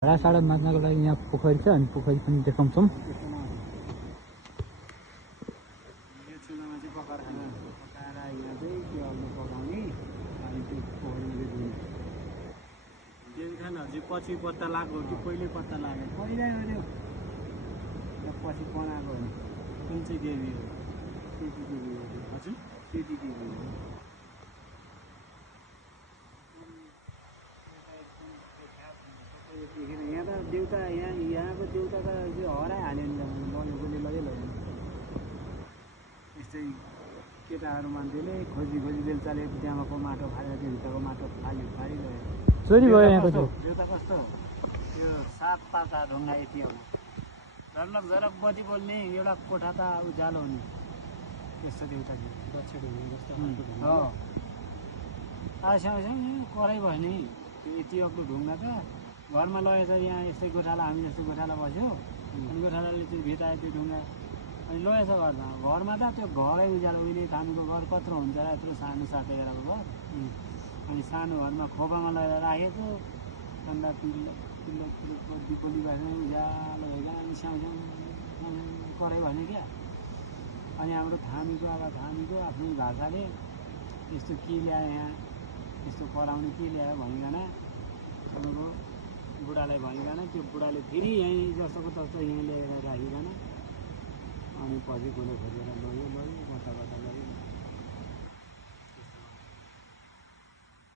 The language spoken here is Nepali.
भाँडासाँडा मार्नको लागि यहाँ पोखरी छ अनि पोखरी पनि देखाउँछौँ। यो चुलामा चाहिँ पकाएर खाना पकाएर यहाँ चाहिँ त्यो अल्लो पकाउने अनि त्यो पोखरीमा चाहिँ धुने। देवीखानहरू चाहिँ पछि पत्ता लाग्यो कि पहिल्यै पत्ता लाग्यो? पहिल्यै हो त्यो, पछि बनाएको हो। कुन चाहिँ देवी हो? सेती देवी हो। हजुर, सेती देवी हो। यहाँ त देउता यहाँको देउता त हराइहाल्यो नि, लगेकोले लग्यो। यस्तै केटाहरू मान्छेले खोजी बेलचाले ड्यामाको माटो फालेर त्यो भित्रको माटो फालिलग्यो। चोरी भयो यहाँको चाहिँ। देउता कस्तो त्यो 7 पाता ढुङ्गा यति आउने झलक झलक बत्ती बोल्ने एउटा कोठा त उज्यालो हुने यस्तो देउता थियो। दक्ष ढुङ्गा जस्तो हो। आएसँगै करै बस्ने त्यो यति अग्लो ढुङ्गा त घरमा लगेछ। यहाँ यस्तै गोठाला, हामी जस्तो गोठाला बस्यो अनि गोठालाले त्यो भेटायो त्यो ढुङ्गा अनि लगेछ घरमा त त्यो घरै उज्यालो। उहिले थामीको घर कत्रो हुन्छ र यत्रो सानो 7 एघारको घर अनि सानो घरमा खोपामा लगेर राखेको अन्त दिपोली भएर उज्यालो भइकन अनि स्याउ करै भने क्या। अनि हाम्रो थामीको आफ्नै भाषाले यस्तो के ल्यायो यहाँ, यस्तो कराउने के ल्यायो भनिकन तपाईँको बुढालाई भनिकन त्यो बुढाले फेरि यहीँ जस्तोको तस्तो यहीँ ल्याएर राखिकन अनि पछि गोलो खोजेर लग्यो कता लग्यो।